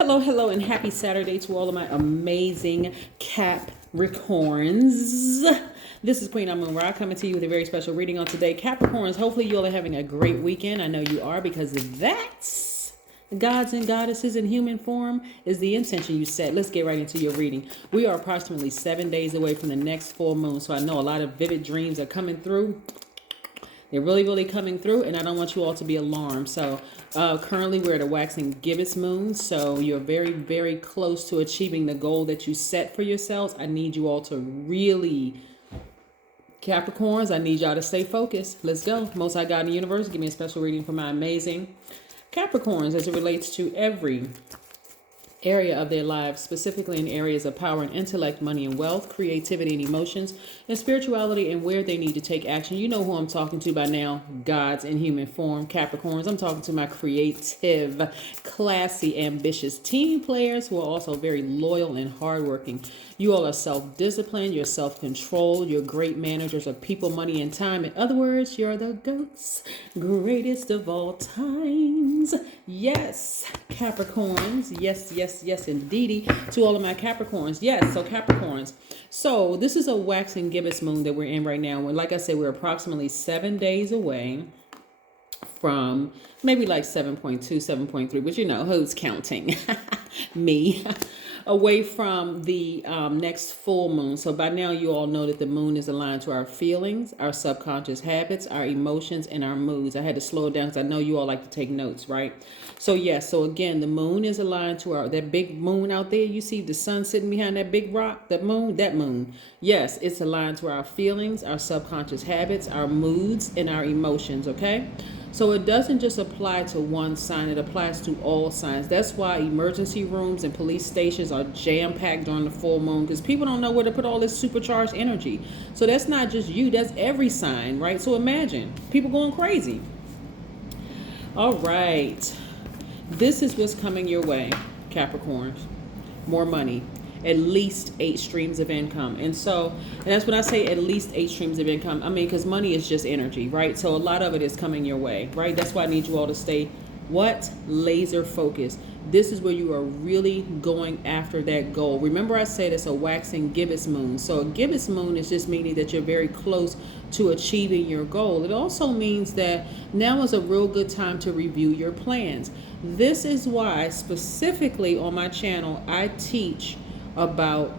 Hello, hello, and happy Saturday to all of my amazing Capricorns. This is Queen Amun Ra coming to you with a very special reading on today. Capricorns, hopefully you all are having a great weekend. I know you are, because that's gods and goddesses in human form is the intention you set. Let's get right into your reading. We are approximately 7 days away from the next full moon, so I know a lot of vivid dreams are coming through. They're really, really coming through, and I don't want you all to be alarmed. So currently we're at a waxing gibbous moon, so you're very, very close to achieving the goal that you set for yourselves. I need you all to really, Capricorns, I need y'all to stay focused. Let's go. Most High God in the universe, give me a special reading for my amazing Capricorns as it relates to every area of their lives, specifically in areas of power and intellect, money and wealth, creativity and emotions, and spirituality, and where they need to take action. You know who I'm talking to by now, gods in human form, Capricorns. I'm talking to my creative, classy, ambitious team players who are also very loyal and hardworking. You all are self-disciplined, you're self-controlled, you're great managers of people, money, and time. In other words, you're the GOATs, greatest of all times. Yes, Capricorns. Yes, yes, yes, indeedy. To all of my Capricorns. Yes, so Capricorns. So this is a waxing gibbous moon that we're in right now. And like I said, we're approximately 7 days away from maybe like 7.2, 7.3, but you know, who's counting? Me. Away from the next full moon. So by now you all know that the moon is aligned to our feelings, our subconscious habits, our emotions, and our moods. I had to slow it down because I know you all like to take notes, right? So yes, so again, the moon is aligned to that big moon out there. You see the sun sitting behind that big rock, that moon. Yes, it's aligned to our feelings, our subconscious habits, our moods, and our emotions, okay? So it doesn't just apply to one sign, it applies to all signs. That's why emergency rooms and police stations are jam-packed during the full moon, because people don't know where to put all this supercharged energy. So that's not just you, that's every sign, right? So imagine people going crazy. All right. This is what's coming your way, Capricorns. More money. At least 8 streams of income. And that's when I say at least 8 streams of income. I mean, because money is just energy, right? So a lot of it is coming your way, right? That's why I need you all to stay, laser focused. This is where you are really going after that goal. Remember I said it's a waxing gibbous moon. So a gibbous moon is just meaning that you're very close to achieving your goal. It also means that now is a real good time to review your plans. This is why specifically on my channel, I teach about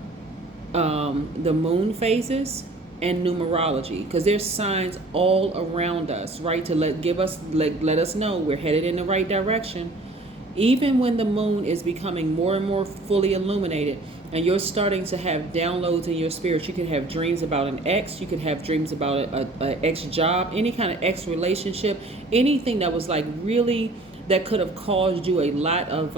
the moon phases and numerology, because there's signs all around us, right, to let us know we're headed in the right direction. Even when the moon is becoming more and more fully illuminated and you're starting to have downloads in your spirit, you could have dreams about an ex, you could have dreams about an ex job, any kind of ex relationship, anything that was like really that could have caused you a lot of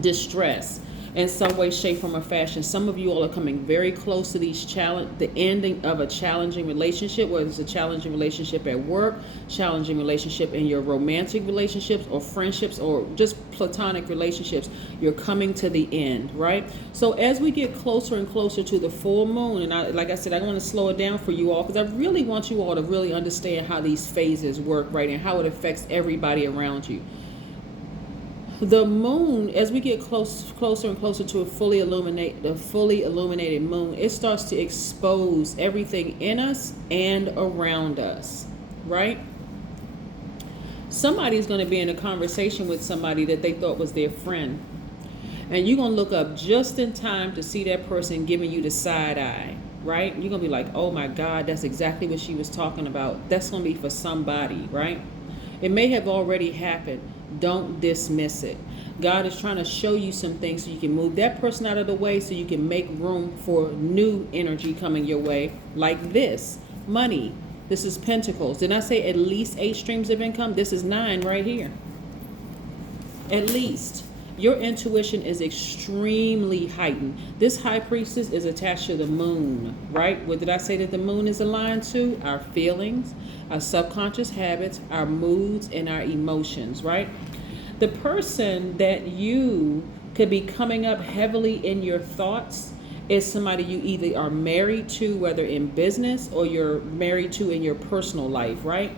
distress in some way, shape, form, or fashion. Some of you all are coming very close to the ending of a challenging relationship, whether it's a challenging relationship at work, challenging relationship in your romantic relationships or friendships or just platonic relationships. You're coming to the end, right? So as we get closer and closer to the full moon, and like I said, I want to slow it down for you all, because I really want you all to really understand how these phases work, right, and how it affects everybody around you. The moon, as we get closer and closer to a fully illuminated moon, it starts to expose everything in us and around us, right? Somebody's going to be in a conversation with somebody that they thought was their friend, and you're going to look up just in time to see that person giving you the side eye, right? You're going to be like, oh my God, that's exactly what she was talking about. That's going to be for somebody, right? It may have already happened. Don't dismiss it. God is trying to show you some things so you can move that person out of the way, so you can make room for new energy coming your way, like this. Money. This is Pentacles. Did I say at least 8 streams of income? This is 9 right here. At least. Your intuition is extremely heightened. This High Priestess is attached to the moon, right? What did I say that the moon is aligned to? Our feelings, our subconscious habits, our moods, and our emotions, right? The person that you could be coming up heavily in your thoughts is somebody you either are married to, whether in business, or you're married to in your personal life, right?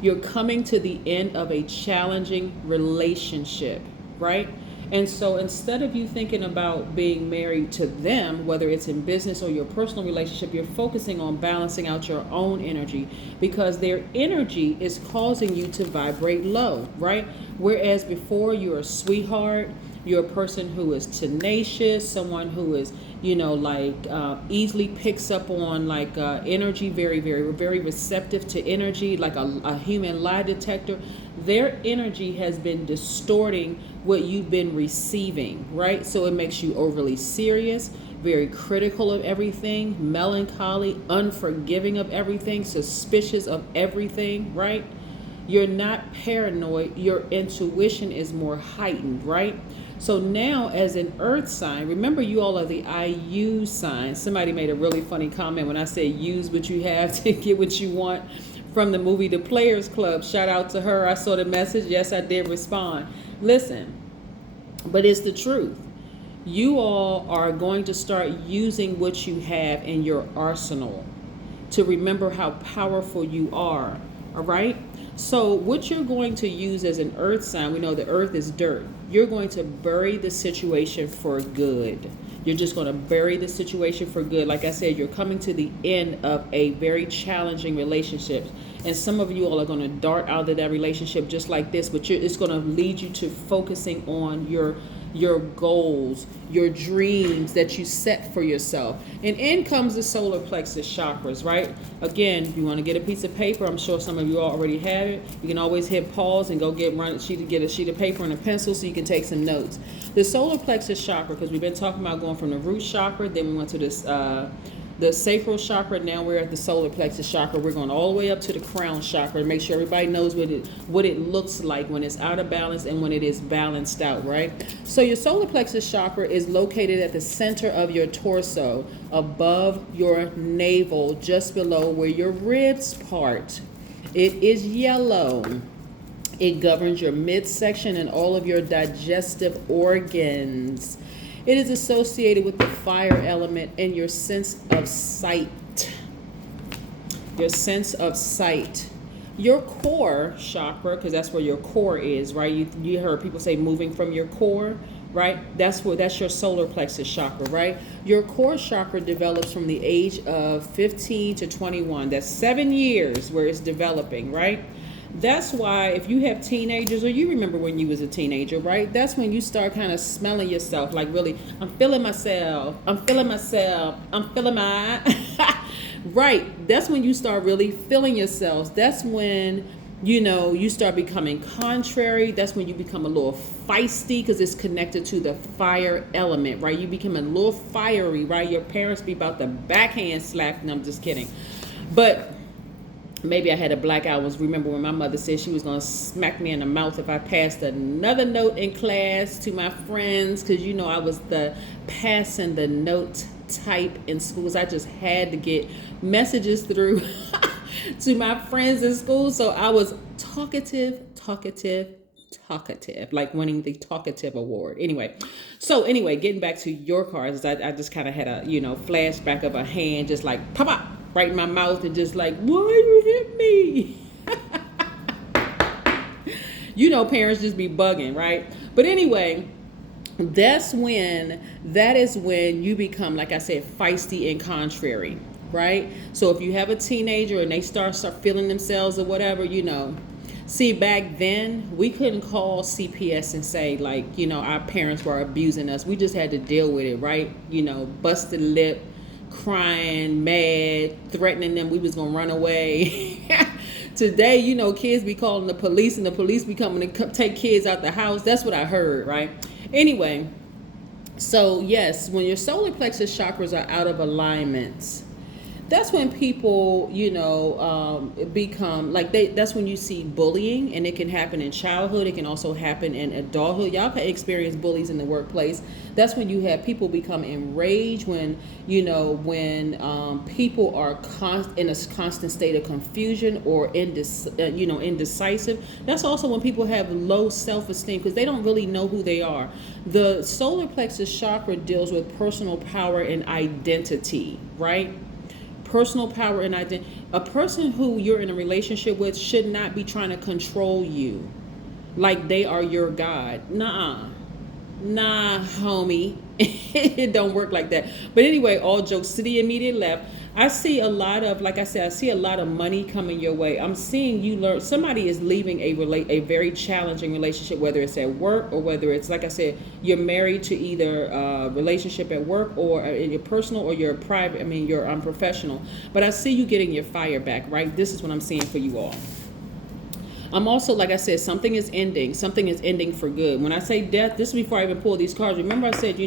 You're coming to the end of a challenging relationship. right? And so instead of you thinking about being married to them, whether it's in business or your personal relationship, you're focusing on balancing out your own energy, because their energy is causing you to vibrate low, right? Whereas before, you're a sweetheart, you're a person who is tenacious, someone who is, easily picks up on energy, very, very, very receptive to energy, like a human lie detector. Their energy has been distorting what you've been receiving, right? So it makes you overly serious, very critical of everything, melancholy, unforgiving of everything, suspicious of everything, right? You're not paranoid. Your intuition is more heightened, right? So now, as an earth sign, remember you all are the IU sign. Somebody made a really funny comment when I said use what you have to get what you want from the movie The Players Club. Shout out to her. I saw the message. Yes, I did respond. Listen, but it's the truth. You all are going to start using what you have in your arsenal to remember how powerful you are. All right? So what you're going to use as an earth sign, we know the earth is dirt. You're going to bury the situation for good. You're just going to bury the situation for good. Like I said, you're coming to the end of a very challenging relationship. And some of you all are going to dart out of that relationship just like this, but it's going to lead you to focusing on your goals, your dreams that you set for yourself. And in comes the solar plexus chakras, right? Again, if you want to get a piece of paper, I'm sure some of you already have it. You can always hit pause and go get a sheet of paper and a pencil so you can take some notes. The solar plexus chakra, because we've been talking about going from the root chakra, then we went to this the sacral chakra. Now we're at the solar plexus chakra. We're going all the way up to the crown chakra to make sure everybody knows what it looks like when it's out of balance and when it is balanced out, right? So your solar plexus chakra is located at the center of your torso, above your navel, just below where your ribs part. It is yellow. It governs your midsection and all of your digestive organs. It is associated with the fire element and your sense of sight. Your sense of sight. Your core chakra, because that's where your core is, right? You heard people say moving from your core, right? That's your solar plexus chakra, right? Your core chakra develops from the age of 15 to 21. That's 7 years where it's developing, right? That's why if you have teenagers, or you remember when you was a teenager, right? That's when you start kind of smelling yourself, like really, I'm feeling myself, I'm feeling my, right? That's when you start really feeling yourselves. That's when, you start becoming contrary. That's when you become a little feisty, because it's connected to the fire element, right? You become a little fiery, right? Your parents be about to backhand slap, and I'm just kidding. But maybe I had a blackout. Remember when my mother said she was going to smack me in the mouth if I passed another note in class to my friends, because I was the passing the note type in schools. I just had to get messages through to my friends in school. So I was talkative, like winning the talkative award. Anyway, getting back to your cards, I just kind of had a flashback of a hand just like pop right in my mouth, and just like, why you hit me? Parents just be bugging, right? But anyway, that is when you become, like I said, feisty and contrary, right? So if you have a teenager and they start feeling themselves or whatever, see, back then we couldn't call CPS and say our parents were abusing us. We just had to deal with it, right? Busted lip, crying, mad, threatening them we was gonna run away. Today, kids be calling the police, and the police be coming to take kids out the house. That's what I heard, right? Anyway, so yes, when your solar plexus chakras are out of alignment, that's when people, become that's when you see bullying, and it can happen in childhood. It can also happen in adulthood. Y'all can experience bullies in the workplace. That's when you have people become enraged, when people are in a constant state of confusion or indecisive. That's also when people have low self-esteem, because they don't really know who they are. The solar plexus chakra deals with personal power and identity, right? Personal power and identity. A person who you're in a relationship with should not be trying to control you. like they are your God. Nah, homie. It don't work like that. But anyway, all jokes to the immediate left. I see a lot of, like I said, I see a lot of money coming your way. I'm seeing you learn. Somebody is leaving a very challenging relationship, whether it's at work or whether it's, like I said, you're married to either a relationship at work or in your personal or your private. I mean, your professional. But I see you getting your fire back, right? This is what I'm seeing for you all. I'm also, like I said, something is ending. Something is ending for good. When I say death, this is before I even pull these cards. Remember I said,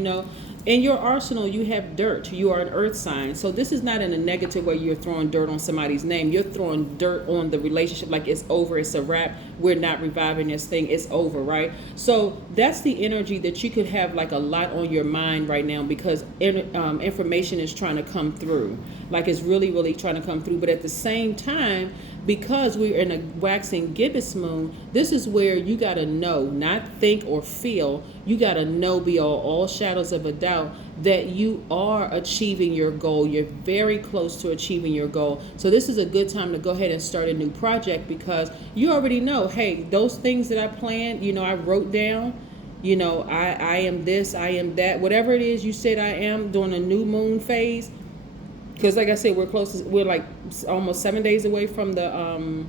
in your arsenal, you have dirt. You are an earth sign. So this is not in a negative way you're throwing dirt on somebody's name. You're throwing dirt on the relationship like it's over. It's a wrap. We're not reviving this thing. It's over, right? So that's the energy that you could have like a lot on your mind right now because information is trying to come through. Like it's really, really trying to come through. But at the same time, because we're in a waxing gibbous moon, this is where you got to know, not think or feel. You got to know beyond all shadows of a doubt that you are achieving your goal. You're very close to achieving your goal. So this is a good time to go ahead and start a new project because you already know, hey, those things that I planned, I wrote down, I am this, I am that, whatever it is you said I am during a new moon phase. Because like I said, we're like almost 7 days away from the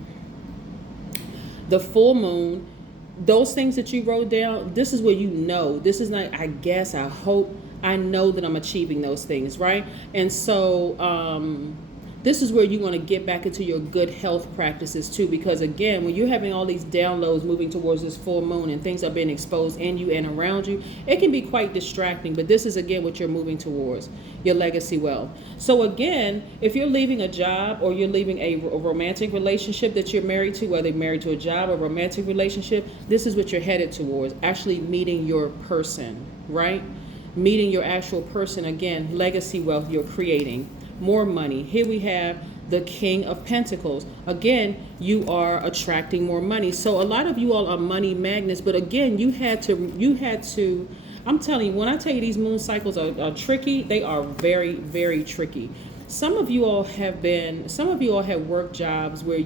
full moon. Those things that you wrote down, this is where this is not, I guess, I hope, I know that I'm achieving those things, right? And so this is where you want to get back into your good health practices too, because again, when you're having all these downloads moving towards this full moon and things are being exposed in you and around you, it can be quite distracting, but this is again what you're moving towards, your legacy wealth. So again, if you're leaving a job or you're leaving a romantic relationship that you're married to, whether you're married to a job or romantic relationship, this is what you're headed towards, actually meeting your person, right? Meeting your actual person, again, legacy wealth you're creating. More money. Here we have the King of Pentacles. Again, you are attracting more money. So a lot of you all are money magnets, but again, you had to, I'm telling you, when I tell you these moon cycles are tricky, they are very, very tricky. Some of you all have worked jobs where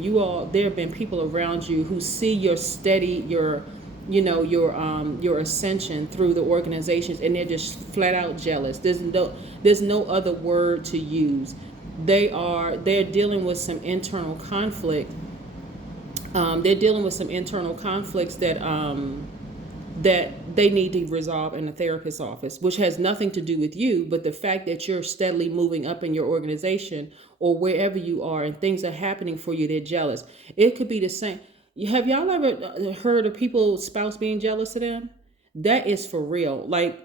there have been people around you who see your steady, your ascension through the organizations, and they're just flat out jealous. There's no other word to use. They're dealing with some internal conflict. They're dealing with some internal conflicts that they need to resolve in a therapist's office, which has nothing to do with you, but the fact that you're steadily moving up in your organization or wherever you are and things are happening for you, they're jealous. It could be the same. Have y'all ever heard of people's spouse being jealous of them? That is for real. Like,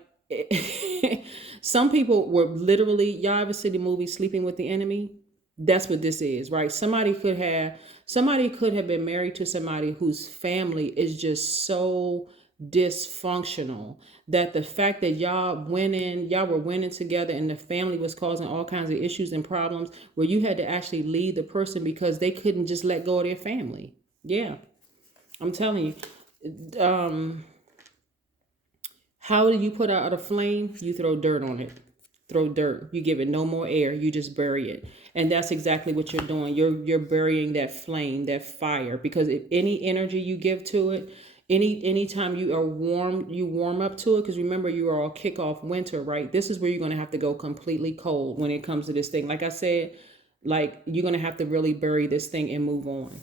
some people were literally, y'all ever see the movie Sleeping with the Enemy? That's what this is, right? Somebody could have been married to somebody whose family is just so dysfunctional that the fact that y'all were winning together and the family was causing all kinds of issues and problems where you had to actually leave the person because they couldn't just let go of their family. Yeah, I'm telling you. How do you put out a flame? You throw dirt on it. Throw dirt. You give it no more air. You just bury it. And that's exactly what you're doing. You're burying that flame, that fire. Because if any energy you give to it, anytime you are warm, you warm up to it. Because remember, you are all kick off winter, right? This is where you're going to have to go completely cold when it comes to this thing. Like I said, like you're going to have to really bury this thing and move on.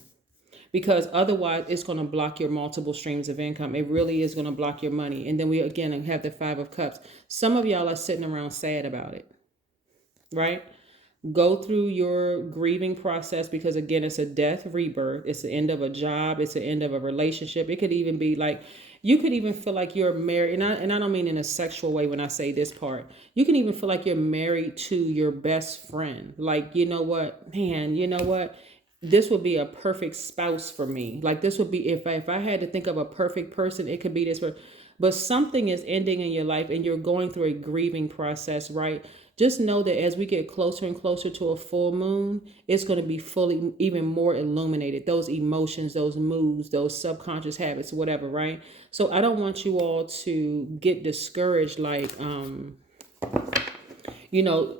Because otherwise it's going to block your multiple streams of income. It really is going to block your money. And then we again have the 5 of Cups. Some of y'all are sitting around sad about it, right? Go through your grieving process because again, it's a death rebirth. It's the end of a job. It's the end of a relationship. It could even be like, you could even feel like you're married. And I don't mean in a sexual way when I say this part. You can even feel like you're married to your best friend. Like, you know what, man, you know what? This would be a perfect spouse for me. Like this would be, if I had to think of a perfect person, it could be this person. But something is ending in your life and you're going through a grieving process, right? Just know that as we get closer and closer to a full moon, it's going to be fully, even more illuminated. Those emotions, those moods, those subconscious habits, whatever, right? So I don't want you all to get discouraged, like,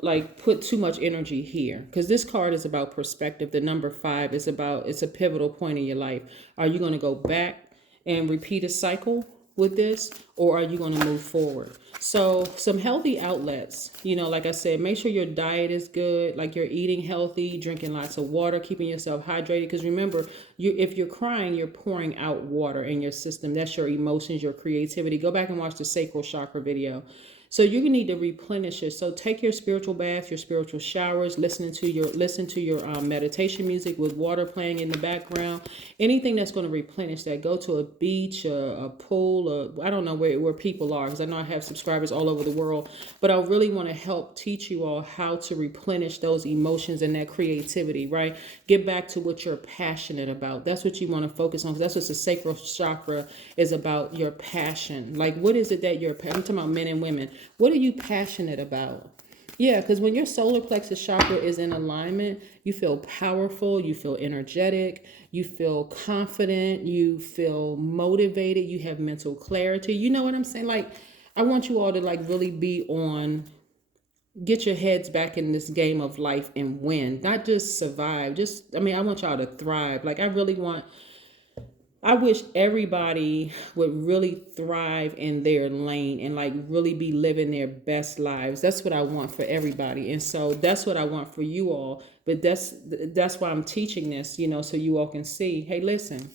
like put too much energy here, because this card is about perspective. The number 5 is about, it's a pivotal point in your life. Are you going to go back and repeat a cycle with this, or are you going to move forward? So some healthy outlets, like I said, make sure your diet is good, like you're eating healthy, drinking lots of water, keeping yourself hydrated. Because remember, if you're crying, you're pouring out water in your system. That's your emotions, your creativity. Go back and watch the sacral chakra video. So you're gonna need to replenish it. So take your spiritual bath, your spiritual showers, listen to your meditation music with water playing in the background. Anything that's going to replenish that. Go to a beach, a pool, I don't know where people are, because I know I have subscribers all over the world. But I really want to help teach you all how to replenish those emotions and that creativity, right? Get back to what you're passionate about. That's what you want to focus on, because that's what the sacral chakra is about, your passion. Like, what is it that I'm talking about men and women. What are you passionate about? Yeah, because when your solar plexus chakra is in alignment, you feel powerful, you feel energetic, you feel confident, you feel motivated, you have mental clarity. You know what I'm saying? Like, I want you all to really be get your heads back in this game of life and win, not just survive. I want y'all to thrive. Like, I wish everybody would really thrive in their lane and really be living their best lives. That's what I want for everybody. And so that's what I want for you all. But that's why I'm teaching this, so you all can see, hey, listen,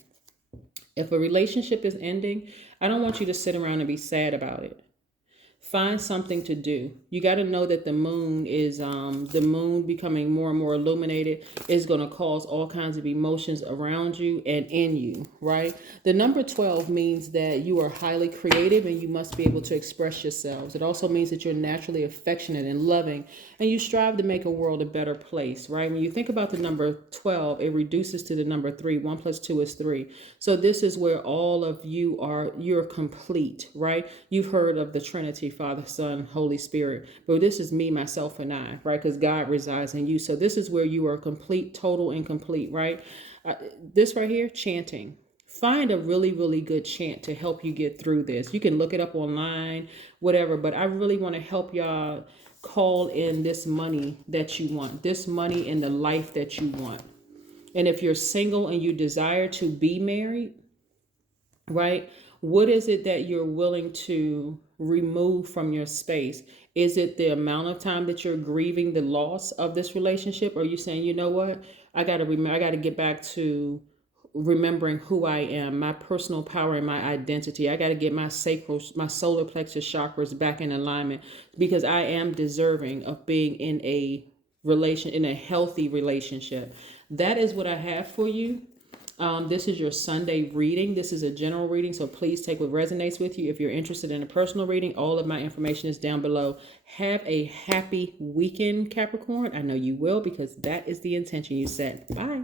if a relationship is ending, I don't want you to sit around and be sad about it. Find something to do. You got to know that the moon becoming more and more illuminated is going to cause all kinds of emotions around you and in you, right? The number 12 means that you are highly creative and you must be able to express yourselves. It also means that you're naturally affectionate and loving, and you strive to make a world a better place, right? When you think about the number 12, it reduces to the number 3. 1 plus 2 is 3. So this is where all of you're complete, right? You've heard of the Trinity, Father, Son, Holy Spirit. But this is me, myself, and I, right? Because God resides in you. So this is where you are complete, total, and complete, right? This right here, chanting. Find a really, really good chant to help you get through this. You can look it up online, whatever. But I really want to help y'all call in this money that you want, this money in the life that you want. And if you're single and you desire to be married, right? What is it that you're willing to remove from your space? Is it the amount of time that you're grieving the loss of this relationship? Or are you saying, you know what? I got to get back to remembering who I am, my personal power and my identity. I got to get my solar plexus chakras back in alignment, because I am deserving of being in a healthy relationship. That is what I have for you. This is your Sunday reading. This is a general reading, so please take what resonates with you. If you're interested in a personal reading, all of my information is down below. Have a happy weekend, Capricorn. I know you will, because that is the intention you set. Bye.